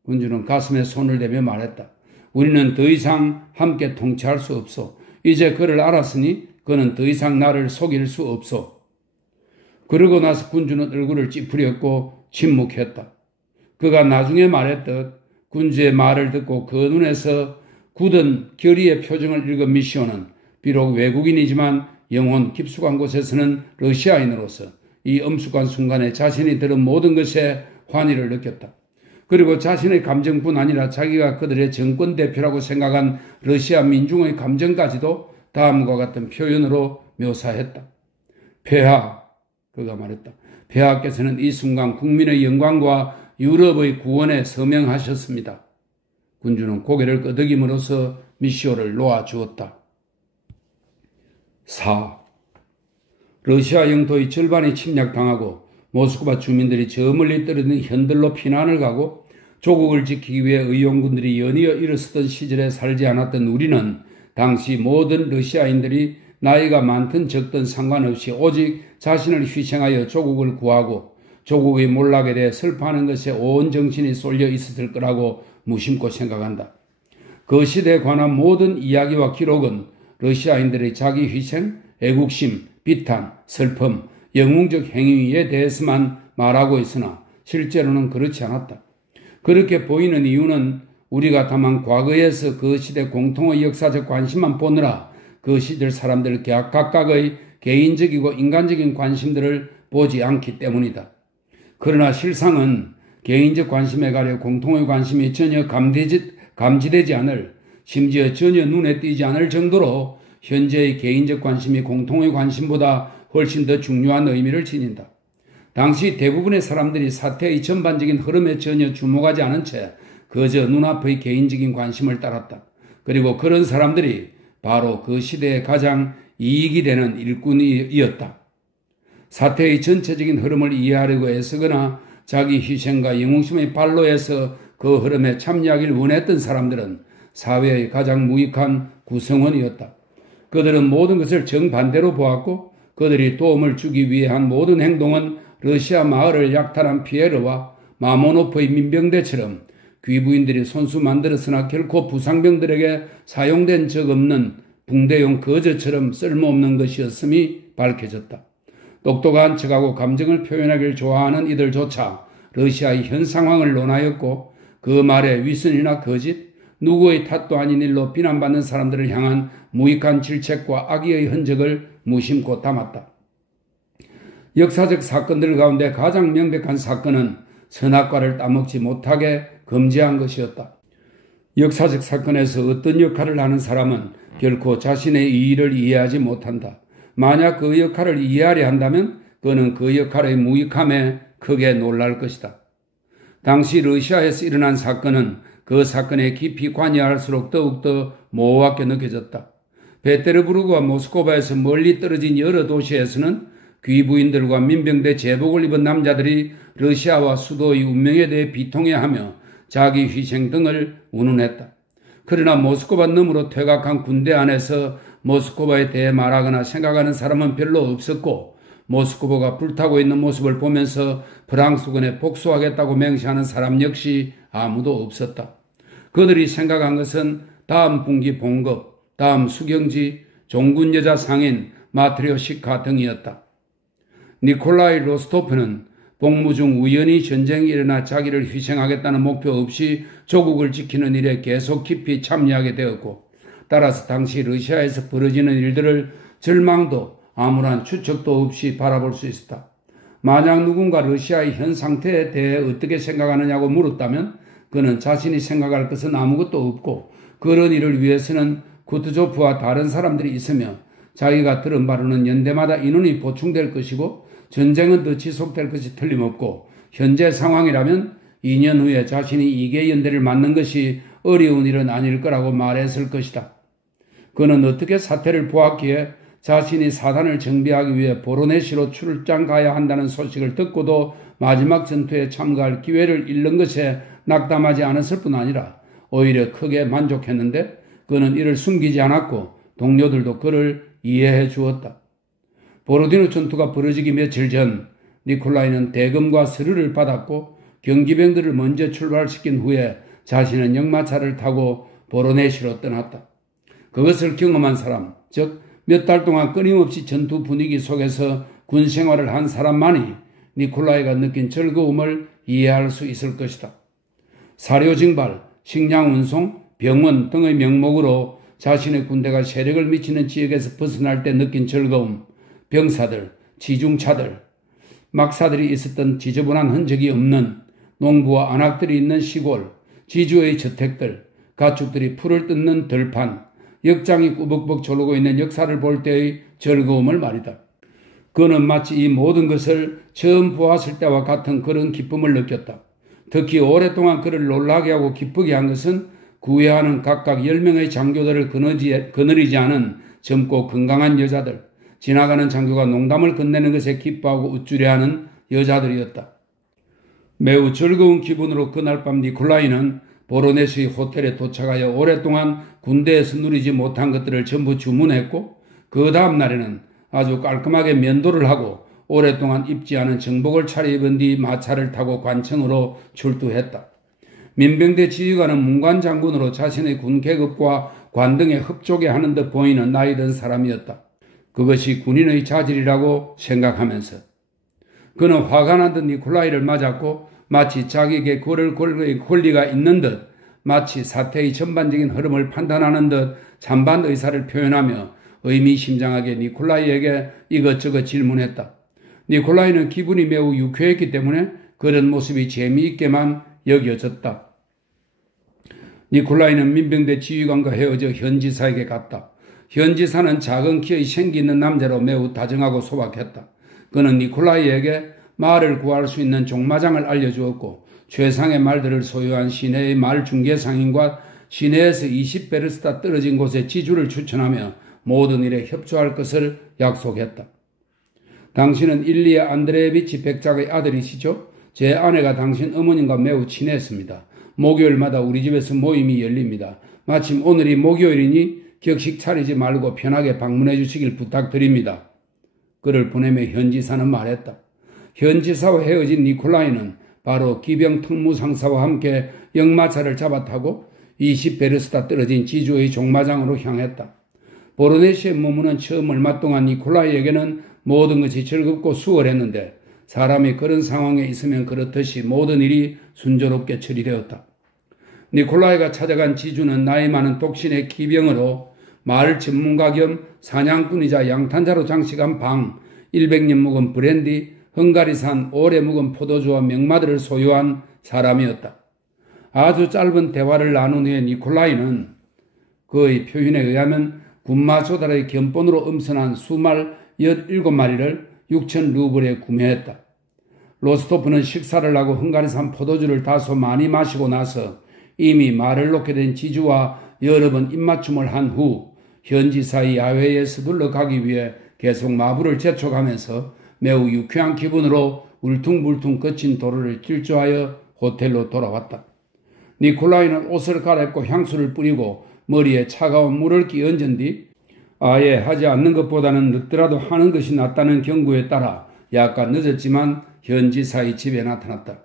군주는 가슴에 손을 대며 말했다. 우리는 더 이상 함께 통치할 수 없소. 이제 그를 알았으니 그는 더 이상 나를 속일 수 없소. 그러고 나서 군주는 얼굴을 찌푸렸고 침묵했다. 그가 나중에 말했듯 군주의 말을 듣고 그 눈에서 굳은 결의의 표정을 읽은 미쇼는 비록 외국인이지만 영혼 깊숙한 곳에서는 러시아인으로서 이 엄숙한 순간에 자신이 들은 모든 것에 환희를 느꼈다. 그리고 자신의 감정뿐 아니라 자기가 그들의 정권 대표라고 생각한 러시아 민중의 감정까지도 다음과 같은 표현으로 묘사했다. 폐하, 그가 말했다. 폐하께서는 이 순간 국민의 영광과 유럽의 구원에 서명하셨습니다. 군주는 고개를 끄덕임으로써 미쇼를 놓아주었다. 4. 러시아 영토의 절반이 침략당하고 모스크바 주민들이 저 멀리 떨어진 현들로 피난을 가고 조국을 지키기 위해 의용군들이 연이어 일어서던 시절에 살지 않았던 우리는 당시 모든 러시아인들이 나이가 많든 적든 상관없이 오직 자신을 희생하여 조국을 구하고 조국의 몰락에 대해 슬퍼하는 것에 온 정신이 쏠려 있었을 거라고 무심코 생각한다. 그 시대에 관한 모든 이야기와 기록은 러시아인들의 자기 희생, 애국심, 비탄, 슬픔, 영웅적 행위에 대해서만 말하고 있으나 실제로는 그렇지 않았다. 그렇게 보이는 이유는 우리가 다만 과거에서 그 시대 공통의 역사적 관심만 보느라 그 시절 사람들 각각의 개인적이고 인간적인 관심들을 보지 않기 때문이다. 그러나 실상은 개인적 관심에 가려 공통의 관심이 전혀 감지되지 않을, 심지어 전혀 눈에 띄지 않을 정도로 현재의 개인적 관심이 공통의 관심보다 훨씬 더 중요한 의미를 지닌다. 당시 대부분의 사람들이 사태의 전반적인 흐름에 전혀 주목하지 않은 채 그저 눈앞의 개인적인 관심을 따랐다. 그리고 그런 사람들이 바로 그 시대에 가장 이익이 되는 일꾼이었다. 사태의 전체적인 흐름을 이해하려고 애쓰거나 자기 희생과 영웅심의 발로에서 그 흐름에 참여하길 원했던 사람들은 사회의 가장 무익한 구성원이었다. 그들은 모든 것을 정반대로 보았고 그들이 도움을 주기 위해 한 모든 행동은 러시아 마을을 약탈한 피에르와 마모노프의 민병대처럼 귀부인들이 손수 만들었으나 결코 부상병들에게 사용된 적 없는 붕대용 거저처럼 쓸모없는 것이었음이 밝혀졌다. 똑똑한 척하고 감정을 표현하기를 좋아하는 이들조차 러시아의 현 상황을 논하였고 그 말에 위선이나 거짓, 누구의 탓도 아닌 일로 비난받는 사람들을 향한 무익한 질책과 악의의 흔적을 무심코 담았다. 역사적 사건들 가운데 가장 명백한 사건은 선악과를 따먹지 못하게 금지한 것이었다. 역사적 사건에서 어떤 역할을 하는 사람은 결코 자신의 이의를 이해하지 못한다. 만약 그 역할을 이해하려 한다면 그는 그 역할의 무익함에 크게 놀랄 것이다. 당시 러시아에서 일어난 사건은 그 사건에 깊이 관여할수록 더욱더 모호하게 느껴졌다. 베테르부르크와 모스크바에서 멀리 떨어진 여러 도시에서는 귀부인들과 민병대 제복을 입은 남자들이 러시아와 수도의 운명에 대해 비통해하며 자기 희생 등을 운운했다. 그러나 모스크바 너머로 퇴각한 군대 안에서 모스크바에 대해 말하거나 생각하는 사람은 별로 없었고 모스크바가 불타고 있는 모습을 보면서 프랑스군에 복수하겠다고 맹세하는 사람 역시 아무도 없었다. 그들이 생각한 것은 다음 분기 봉급, 다음 수경지, 종군 여자 상인, 마트리오시카 등이었다. 니콜라이 로스토프는 복무 중 우연히 전쟁이 일어나 자기를 희생하겠다는 목표 없이 조국을 지키는 일에 계속 깊이 참여하게 되었고 따라서 당시 러시아에서 벌어지는 일들을 절망도 아무런 추측도 없이 바라볼 수 있었다. 만약 누군가 러시아의 현 상태에 대해 어떻게 생각하느냐고 물었다면 그는 자신이 생각할 것은 아무것도 없고 그런 일을 위해서는 쿠트조프와 다른 사람들이 있으며 자기가 들은 바로는 연대마다 인원이 보충될 것이고 전쟁은 더 지속될 것이 틀림없고 현재 상황이라면 2년 후에 자신이 2개 연대를 맡는 것이 어려운 일은 아닐 거라고 말했을 것이다. 그는 어떻게 사태를 보았기에 자신이 사단을 정비하기 위해 보로네시로 출장 가야 한다는 소식을 듣고도 마지막 전투에 참가할 기회를 잃는 것에 낙담하지 않았을 뿐 아니라 오히려 크게 만족했는데 그는 이를 숨기지 않았고 동료들도 그를 이해해 주었다. 보로디노 전투가 벌어지기 며칠 전 니콜라이는 대금과 서류를 받았고 경기병들을 먼저 출발시킨 후에 자신은 역마차를 타고 보로네시로 떠났다. 그것을 경험한 사람, 즉 몇 달 동안 끊임없이 전투 분위기 속에서 군 생활을 한 사람만이 니콜라이가 느낀 즐거움을 이해할 수 있을 것이다. 사료 징발, 식량 운송, 병원 등의 명목으로 자신의 군대가 세력을 미치는 지역에서 벗어날 때 느낀 즐거움, 병사들, 지중차들, 막사들이 있었던 지저분한 흔적이 없는 농부와 안악들이 있는 시골, 지주의 저택들, 가축들이 풀을 뜯는 들판, 역장이 꾸벅꾸벅 졸고 있는 역사를 볼 때의 즐거움을 말이다. 그는 마치 이 모든 것을 처음 보았을 때와 같은 그런 기쁨을 느꼈다. 특히 오랫동안 그를 놀라게 하고 기쁘게 한 것은 구애하는 각각 10명의 장교들을 거느리지 않은 젊고 건강한 여자들, 지나가는 장교가 농담을 건네는 것에 기뻐하고 우쭐해하는 여자들이었다. 매우 즐거운 기분으로 그날 밤 니콜라이는 보로네시의 호텔에 도착하여 오랫동안 군대에서 누리지 못한 것들을 전부 주문했고 그 다음 날에는 아주 깔끔하게 면도를 하고 오랫동안 입지 않은 정복을 차려입은 뒤 마차를 타고 관청으로 출두했다. 민병대 지휘관은 문관 장군으로 자신의 군 계급과 관등에 흡족해 하는 듯 보이는 나이 든 사람이었다. 그것이 군인의 자질이라고 생각하면서 그는 화가 난 듯 니콜라이를 맞았고 마치 자기에게 그를 걸 권리가 있는 듯 마치 사태의 전반적인 흐름을 판단하는 듯 찬반 의사를 표현하며 의미심장하게 니콜라이에게 이것저것 질문했다. 니콜라이는 기분이 매우 유쾌했기 때문에 그런 모습이 재미있게만 여겨졌다. 니콜라이는 민병대 지휘관과 헤어져 현지사에게 갔다. 현지사는 작은 키의 생기 있는 남자로 매우 다정하고 소박했다. 그는 니콜라이에게 말을 구할 수 있는 종마장을 알려주었고 최상의 말들을 소유한 시내의 말 중개상인과 시내에서 20베르스타 떨어진 곳에 지주를 추천하며 모든 일에 협조할 것을 약속했다. 당신은 일리아 안드레에비치 백작의 아들이시죠? 제 아내가 당신 어머님과 매우 친했습니다. 목요일마다 우리 집에서 모임이 열립니다. 마침 오늘이 목요일이니 격식 차리지 말고 편하게 방문해 주시길 부탁드립니다. 그를 보내며 현지사는 말했다. 현지사와 헤어진 니콜라이는 바로 기병 특무상사와 함께 역마차를 잡아 타고 20베르스타 떨어진 지주의 종마장으로 향했다. 보르네시에 머무는 처음 얼마 동안 니콜라이에게는 모든 것이 즐겁고 수월했는데 사람이 그런 상황에 있으면 그렇듯이 모든 일이 순조롭게 처리되었다. 니콜라이가 찾아간 지주는 나이 많은 독신의 기병으로 마을 전문가 겸 사냥꾼이자 양탄자로 장식한 방, 100년 묵은 브랜디, 헝가리산 오래 묵은 포도주와 명마들을 소유한 사람이었다. 아주 짧은 대화를 나눈 후에 니콜라이는 그의 표현에 의하면 군마 조달의 견본으로 음선한 수말 17마리를 6,000 루블에 구매했다. 로스토프는 식사를 하고 헝가리산 포도주를 다소 많이 마시고 나서 이미 말을 놓게 된 지주와 여러 번 입맞춤을 한 후 현지사의 야외에 서둘러 가기 위해 계속 마부를 재촉하면서 매우 유쾌한 기분으로 울퉁불퉁 거친 도로를 질주하여 호텔로 돌아왔다. 니콜라이는 옷을 갈아입고 향수를 뿌리고 머리에 차가운 물을 끼얹은 뒤 아예 하지 않는 것보다는 늦더라도 하는 것이 낫다는 경고에 따라 약간 늦었지만 현지사의 집에 나타났다.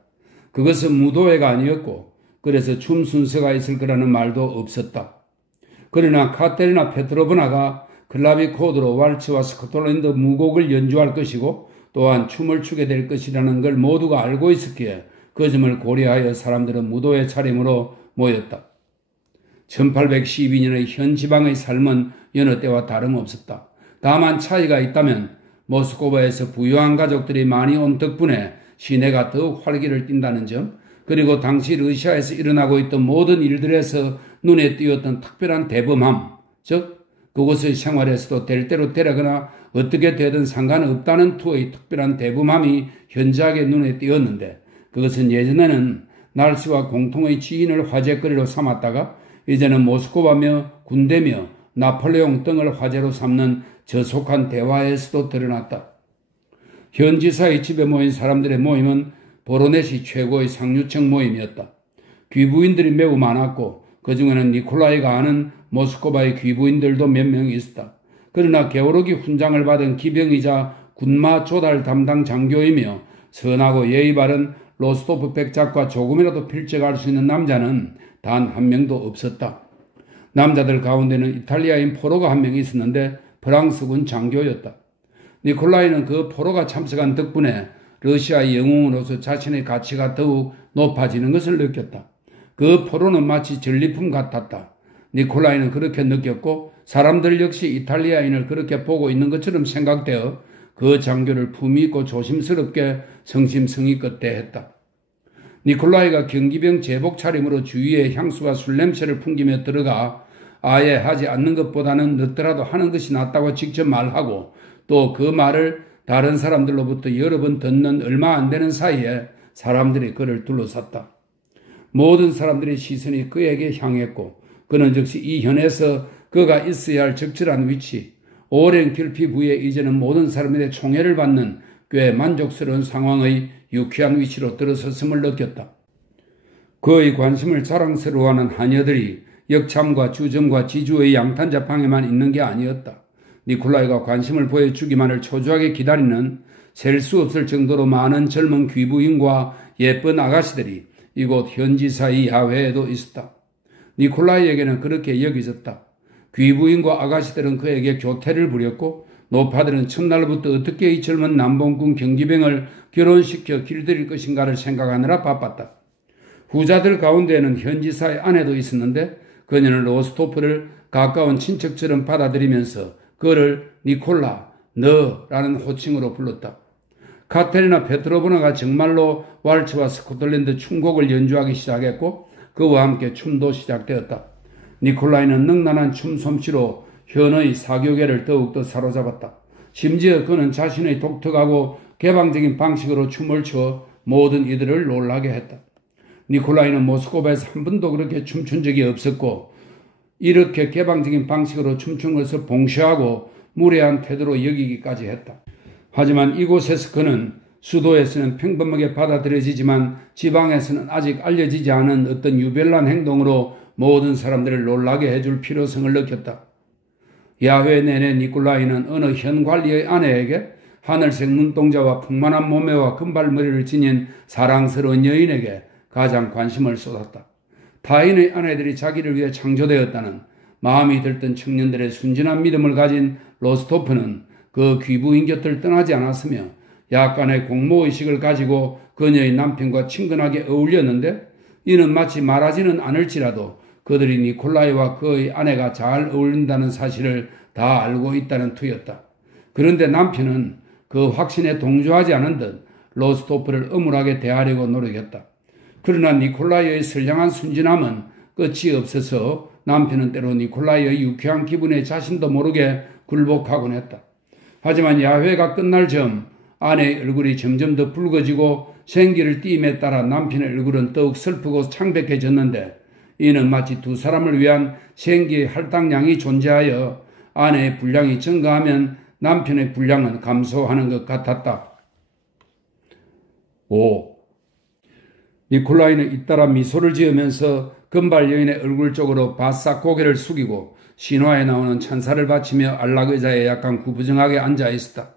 그것은 무도회가 아니었고 그래서 춤 순서가 있을 거라는 말도 없었다. 그러나 카테리나 페트로브나가 클라비코드로 왈츠와 스코틀랜드 무곡을 연주할 것이고 또한 춤을 추게 될 것이라는 걸 모두가 알고 있었기에 그 점을 고려하여 사람들은 무도회 차림으로 모였다. 1812년의 현 지방의 삶은 여느 때와 다름없었다. 다만 차이가 있다면 모스크바에서 부유한 가족들이 많이 온 덕분에 시내가 더욱 활기를 띈다는 점, 그리고 당시 러시아에서 일어나고 있던 모든 일들에서 눈에 띄었던 특별한 대범함, 즉 그곳의 생활에서도 될 대로 되려거나 어떻게 되든 상관없다는 투의 특별한 대범함이 현저하게 눈에 띄었는데 그것은 예전에는 날씨와 공통의 지인을 화제거리로 삼았다가 이제는 모스크바며 군대며 나폴레옹 등을 화제로 삼는 저속한 대화에서도 드러났다. 현지사의 집에 모인 사람들의 모임은 보로네시 최고의 상류층 모임이었다. 귀부인들이 매우 많았고 그 중에는 니콜라이가 아는 모스크바의 귀부인들도 몇 명 있었다. 그러나 게오르기 훈장을 받은 기병이자 군마 조달 담당 장교이며 선하고 예의 바른 로스토프 백작과 조금이라도 필적할 수 있는 남자는 단 한 명도 없었다. 남자들 가운데는 이탈리아인 포로가 한 명 있었는데 프랑스군 장교였다. 니콜라이는 그 포로가 참석한 덕분에 러시아의 영웅으로서 자신의 가치가 더욱 높아지는 것을 느꼈다. 그 포로는 마치 전리품 같았다. 니콜라이는 그렇게 느꼈고 사람들 역시 이탈리아인을 그렇게 보고 있는 것처럼 생각되어 그 장교를 품위 있고 조심스럽게 성심성의껏 대했다. 니콜라이가 경기병 제복 차림으로 주위에 향수와 술 냄새를 풍기며 들어가 아예 하지 않는 것보다는 늦더라도 하는 것이 낫다고 직접 말하고 또 그 말을 다른 사람들로부터 여러 번 듣는 얼마 안 되는 사이에 사람들이 그를 둘러쌌다. 모든 사람들의 시선이 그에게 향했고 그는 즉시 이 현에서 그가 있어야 할 적절한 위치, 오랜 결핍 후에 이제는 모든 사람들의 총애를 받는 꽤 만족스러운 상황의 유쾌한 위치로 들어섰음을 느꼈다. 그의 관심을 자랑스러워하는 하녀들이 역참과 주점과 지주의 양탄자 방에만 있는 게 아니었다. 니콜라이가 관심을 보여주기만을 초조하게 기다리는 셀 수 없을 정도로 많은 젊은 귀부인과 예쁜 아가씨들이 이곳 현지사의 야외에도 있었다. 니콜라이에게는 그렇게 여겨졌다. 귀부인과 아가씨들은 그에게 교태를 부렸고 노파들은 첫날부터 어떻게 이 젊은 남봉꾼 경기병을 결혼시켜 길들일 것인가를 생각하느라 바빴다. 후자들 가운데에는 현지사의 아내도 있었는데 그녀는 로스토프를 가까운 친척처럼 받아들이면서 그를 니콜라, 너라는 호칭으로 불렀다. 카테리나 페트로브나가 정말로 왈츠와 스코틀랜드 춤곡을 연주하기 시작했고 그와 함께 춤도 시작되었다. 니콜라이는 능란한 춤 솜씨로 현의 사교계를 더욱더 사로잡았다. 심지어 그는 자신의 독특하고 개방적인 방식으로 춤을 추어 모든 이들을 놀라게 했다. 니콜라이는 모스크바에서 한 번도 그렇게 춤춘 적이 없었고 이렇게 개방적인 방식으로 춤춘 것을 봉쇄하고 무례한 태도로 여기기까지 했다. 하지만 이곳에서 그는 수도에서는 평범하게 받아들여지지만 지방에서는 아직 알려지지 않은 어떤 유별난 행동으로 모든 사람들을 놀라게 해줄 필요성을 느꼈다. 야외 내내 니콜라이는 어느 현 관리의 아내에게 하늘색 눈동자와 풍만한 몸매와 금발머리를 지닌 사랑스러운 여인에게 가장 관심을 쏟았다. 타인의 아내들이 자기를 위해 창조되었다는 마음이 들던 청년들의 순진한 믿음을 가진 로스토프는 그 귀부인 곁을 떠나지 않았으며 약간의 공모의식을 가지고 그녀의 남편과 친근하게 어울렸는데 이는 마치 말하지는 않을지라도 그들이 니콜라이와 그의 아내가 잘 어울린다는 사실을 다 알고 있다는 투였다. 그런데 남편은 그 확신에 동조하지 않은 듯 로스토프를 엄울하게 대하려고 노력했다. 그러나 니콜라이의 선량한 순진함은 끝이 없어서 남편은 때로 니콜라이의 유쾌한 기분에 자신도 모르게 굴복하곤 했다. 하지만 야회가 끝날 즈음 아내의 얼굴이 점점 더 붉어지고 생기를 띠임에 따라 남편의 얼굴은 더욱 슬프고 창백해졌는데 이는 마치 두 사람을 위한 생기의 할당량이 존재하여 아내의 분량이 증가하면 남편의 분량은 감소하는 것 같았다. 5. 니콜라이는 잇따라 미소를 지으면서 금발 여인의 얼굴 쪽으로 바싹 고개를 숙이고 신화에 나오는 찬사를 바치며 안락의자에 약간 구부정하게 앉아 있었다.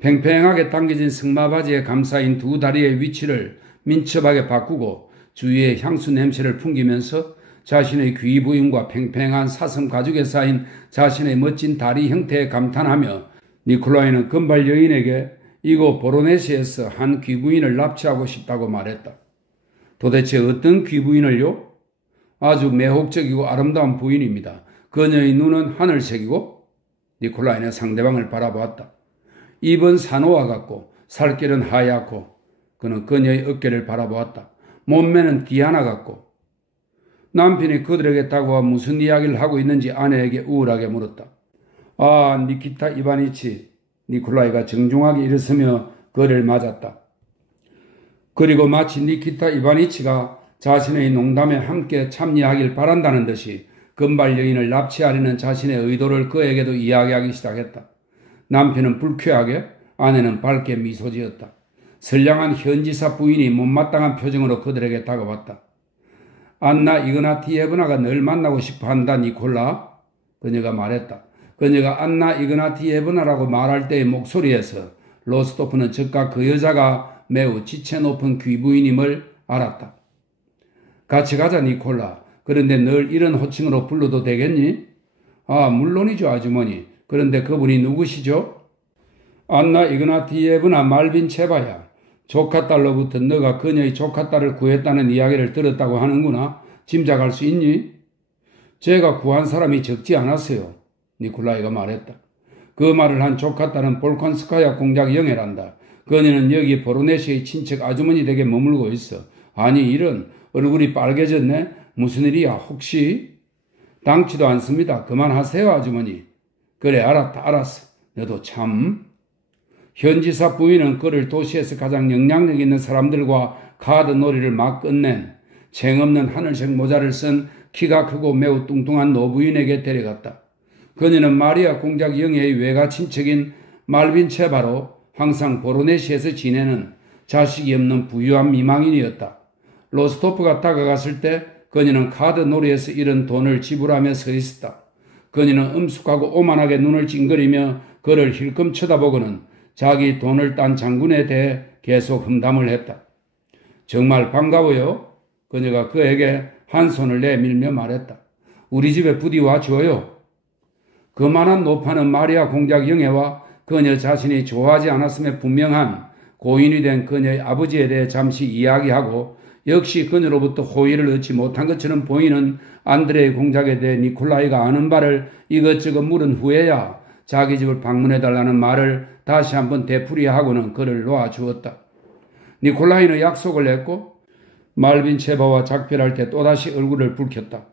팽팽하게 당겨진 승마바지에 감싸인 두 다리의 위치를 민첩하게 바꾸고 주위에 향수 냄새를 풍기면서 자신의 귀부인과 팽팽한 사슴 가죽에 쌓인 자신의 멋진 다리 형태에 감탄하며 니콜라이는 금발 여인에게 이곳 보로네시에서 한 귀부인을 납치하고 싶다고 말했다. 도대체 어떤 귀부인을요? 아주 매혹적이고 아름다운 부인입니다. 그녀의 눈은 하늘색이고 니콜라이는 상대방을 바라보았다. 입은 산호와 같고 살결은 하얗고 그는 그녀의 어깨를 바라보았다. 몸매는 디아나 같고 남편이 그들에게 다가와 무슨 이야기를 하고 있는지 아내에게 우울하게 물었다. 아, 니키타 이바니치. 니콜라이가 정중하게 일어서며 그를 맞았다. 그리고 마치 니키타 이바니치가 자신의 농담에 함께 참여하길 바란다는 듯이 금발 여인을 납치하려는 자신의 의도를 그에게도 이야기하기 시작했다. 남편은 불쾌하게, 아내는 밝게 미소 지었다. 선량한 현지사 부인이 못마땅한 표정으로 그들에게 다가왔다. 안나 이그나티예브나가 널 만나고 싶어 한다, 니콜라. 그녀가 말했다. 그녀가 안나 이그나티예브나라고 말할 때의 목소리에서 로스토프는 즉각 그 여자가 매우 지체 높은 귀부인임을 알았다. 같이 가자, 니콜라. 그런데 널 이런 호칭으로 불러도 되겠니? 아, 물론이죠, 아주머니. 그런데 그분이 누구시죠? 안나 이그나티예브나 말빈 체바야. 조카딸로부터 너가 그녀의 조카딸을 구했다는 이야기를 들었다고 하는구나. 짐작할 수 있니? 제가 구한 사람이 적지 않았어요. 니콜라이가 말했다. 그 말을 한 조카딸은 볼콘스카야 공작 영애란다. 그녀는 여기 보로네시의 친척 아주머니 댁에 머물고 있어. 아니 이런 얼굴이 빨개졌네. 무슨 일이야 혹시? 당치도 않습니다. 그만하세요 아주머니. 그래 알았어. 너도 참. 현지사 부인은 그를 도시에서 가장 영향력 있는 사람들과 카드 놀이를 막 끝낸 챙없는 하늘색 모자를 쓴 키가 크고 매우 뚱뚱한 노부인에게 데려갔다. 그녀는 마리아 공작 영예의 외가 친척인 말빈 체바로 항상 보로네시에서 지내는 자식이 없는 부유한 미망인이었다. 로스토프가 다가갔을 때 그녀는 카드 놀이에서 잃은 돈을 지불하며 서 있었다. 그녀는 음숙하고 오만하게 눈을 찡그리며 그를 힐끔 쳐다보고는 자기 돈을 딴 장군에 대해 계속 험담을 했다. 정말 반가워요. 그녀가 그에게 한 손을 내밀며 말했다. 우리 집에 부디 와주어요. 그만한 노파는 마리아 공작 영애와 그녀 자신이 좋아하지 않았음에 분명한 고인이 된 그녀의 아버지에 대해 잠시 이야기하고 역시 그녀로부터 호의를 얻지 못한 것처럼 보이는 안드레의 공작에 대해 니콜라이가 아는 바를 이것저것 물은 후에야 자기 집을 방문해달라는 말을 다시 한번 되풀이하고는 그를 놓아주었다. 니콜라이는 약속을 했고 말빈 체바와 작별할 때 또다시 얼굴을 붉혔다.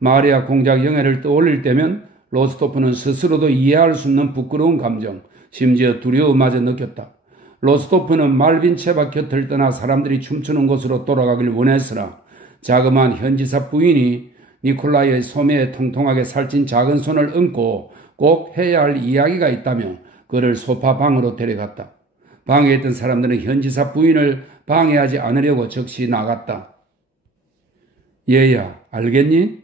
마리아 공작 영애를 떠올릴 때면 로스토프는 스스로도 이해할 수 없는 부끄러운 감정, 심지어 두려움마저 느꼈다. 로스토프는 말빈 체바 곁을 떠나 사람들이 춤추는 곳으로 돌아가길 원했으나 자그마한 현지사 부인이 니콜라이의 소매에 통통하게 살찐 작은 손을 얹고 꼭 해야 할 이야기가 있다며 그를 소파 방으로 데려갔다. 방에 있던 사람들은 현지사 부인을 방해하지 않으려고 즉시 나갔다. 얘야, 알겠니?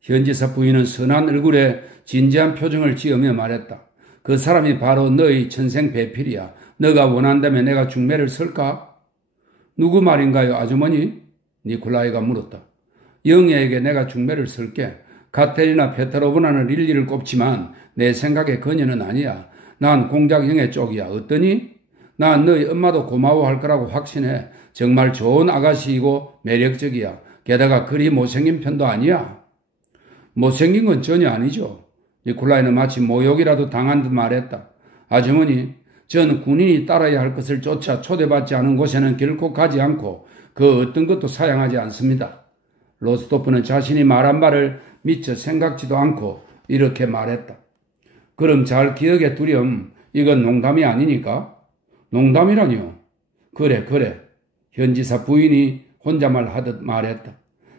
현지사 부인은 선한 얼굴에 진지한 표정을 지으며 말했다. 그 사람이 바로 너의 천생 배필이야. 너가 원한다면 내가 중매를 설까? 누구 말인가요, 아주머니? 니콜라이가 물었다. 영애에게 내가 중매를 설게. 카테리나 페트로브나는 릴리를 꼽지만 내 생각에 그녀는 아니야. 난 공작 영애 쪽이야. 어떠니? 난 너희 엄마도 고마워할 거라고 확신해. 정말 좋은 아가씨이고 매력적이야. 게다가 그리 못생긴 편도 아니야. 못생긴 건 전혀 아니죠. 니콜라이는 마치 모욕이라도 당한 듯 말했다. 아주머니, 전 군인이 따라야 할 것을 쫓아 초대받지 않은 곳에는 결코 가지 않고 그 어떤 것도 사양하지 않습니다. 로스토프는 자신이 말한 말을 미처 생각지도 않고 이렇게 말했다. 그럼 잘 기억해 두렴. 이건 농담이 아니니까. 농담이라니요. 그래. 현지사 부인이 혼잣말 하듯 말했다.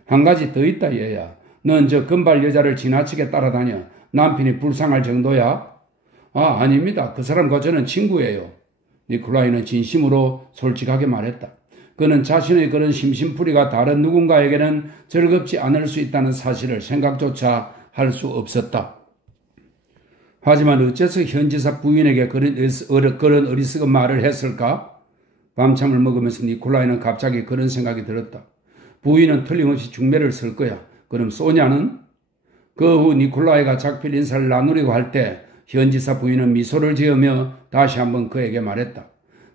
한 가지 더 있다 얘야. 넌 저 금발 여자를 지나치게 따라다녀. 남편이 불쌍할 정도야? 아닙니다. 그 사람과 저는 친구예요. 니콜라이는 진심으로 솔직하게 말했다. 그는 자신의 그런 심심풀이가 다른 누군가에게는 즐겁지 않을 수 있다는 사실을 생각조차 할 수 없었다. 하지만 어째서 현지사 부인에게 그런 어리석은 말을 했을까? 밤참을 먹으면서 니콜라이는 갑자기 그런 생각이 들었다. 부인은 틀림없이 중매를 쓸 거야. 그럼 소냐는? 그 후 니콜라이가 작별 인사를 나누려고 할 때 현지사 부인은 미소를 지으며 다시 한번 그에게 말했다.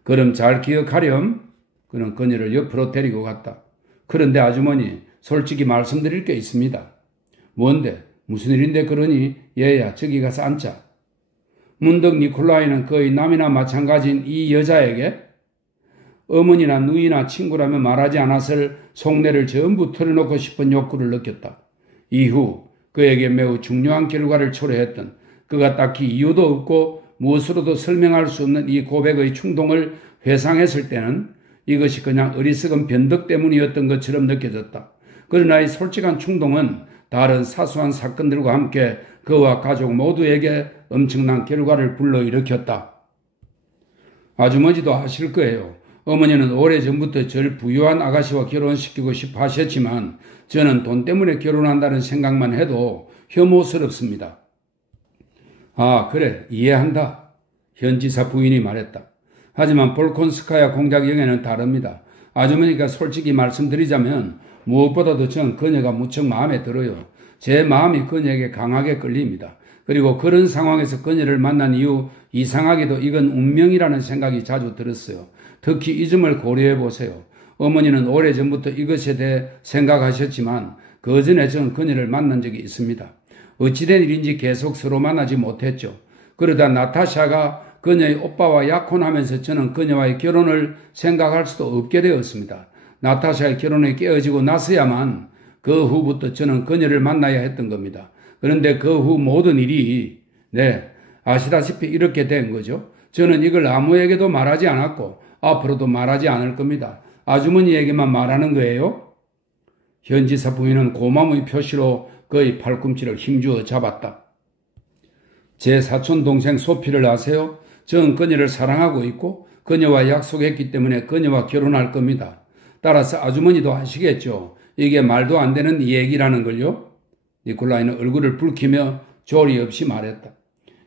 그럼 잘 기억하렴. 그는 그녀를 옆으로 데리고 갔다. 그런데 아주머니, 솔직히 말씀드릴 게 있습니다. 뭔데? 무슨 일인데 그러니? 얘야, 저기 가서 앉자. 문득 니콜라이는 그의 남이나 마찬가지인 이 여자에게 어머니나 누이나 친구라며 말하지 않았을 속내를 전부 털어놓고 싶은 욕구를 느꼈다. 이후 그에게 매우 중요한 결과를 초래했던 그가 딱히 이유도 없고 무엇으로도 설명할 수 없는 이 고백의 충동을 회상했을 때는 이것이 그냥 어리석은 변덕 때문이었던 것처럼 느껴졌다. 그러나 이 솔직한 충동은 다른 사소한 사건들과 함께 그와 가족 모두에게 엄청난 결과를 불러일으켰다. 아주머니도 아실 거예요. 어머니는 오래전부터 저를 부유한 아가씨와 결혼시키고 싶어 하셨지만 저는 돈 때문에 결혼한다는 생각만 해도 혐오스럽습니다. 그래, 이해한다. 현지사 부인이 말했다. 하지만 볼콘스카야 공작 영애는 다릅니다. 아주머니가 솔직히 말씀드리자면 무엇보다도 전 그녀가 무척 마음에 들어요. 제 마음이 그녀에게 강하게 끌립니다. 그리고 그런 상황에서 그녀를 만난 이후 이상하게도 이건 운명이라는 생각이 자주 들었어요. 특히 이 점을 고려해 보세요. 어머니는 오래전부터 이것에 대해 생각하셨지만 그 전에 저는 그녀를 만난 적이 있습니다. 어찌된 일인지 계속 서로 만나지 못했죠. 그러다 나타샤가 그녀의 오빠와 약혼하면서 저는 그녀와의 결혼을 생각할 수도 없게 되었습니다. 나타샤의 결혼이 깨어지고 나서야만 그 후부터 저는 그녀를 만나야 했던 겁니다. 그런데 그 후 모든 일이 아시다시피 이렇게 된 거죠. 저는 이걸 아무에게도 말하지 않았고 앞으로도 말하지 않을 겁니다. 아주머니에게만 말하는 거예요. 현지사 부인은 고마움의 표시로 그의 팔꿈치를 힘주어 잡았다. 제 사촌 동생 소피를 아세요? 전 그녀를 사랑하고 있고 그녀와 약속했기 때문에 그녀와 결혼할 겁니다. 따라서 아주머니도 아시겠죠. 이게 말도 안 되는 얘기라는 걸요. 니콜라이는 얼굴을 붉히며 조리 없이 말했다.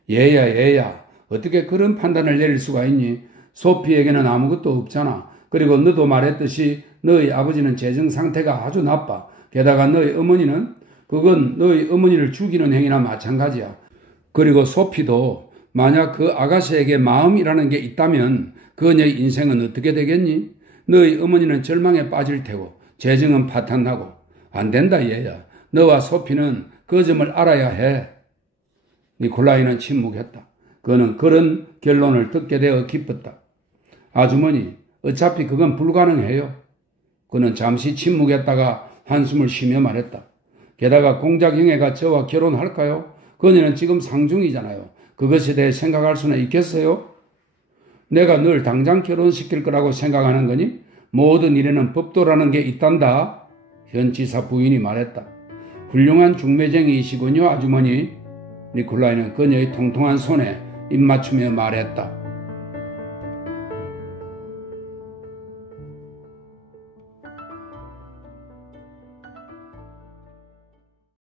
얘야, 어떻게 그런 판단을 내릴 수가 있니? 소피에게는 아무것도 없잖아. 그리고 너도 말했듯이 너희 아버지는 재정 상태가 아주 나빠. 게다가 너희 어머니는 그건 너희 어머니를 죽이는 행위나 마찬가지야. 그리고 소피도 만약 그 아가씨에게 마음이라는 게 있다면 그녀의 인생은 어떻게 되겠니? 너희 어머니는 절망에 빠질 테고 재정은 파탄나고. 안 된다 얘야. 너와 소피는 그 점을 알아야 해. 니콜라이는 침묵했다. 그는 그런 결론을 듣게 되어 기뻤다. 아주머니, 어차피 그건 불가능해요. 그는 잠시 침묵했다가 한숨을 쉬며 말했다. 게다가 공작 형애가 저와 결혼할까요? 그녀는 지금 상중이잖아요. 그것에 대해 생각할 수는 있겠어요? 내가 늘 당장 결혼시킬 거라고 생각하는 거니? 모든 일에는 법도라는 게 있단다. 현 지사 부인이 말했다. 훌륭한 중매쟁이이시군요, 아주머니. 니콜라이는 그녀의 통통한 손에 입 맞추며 말했다.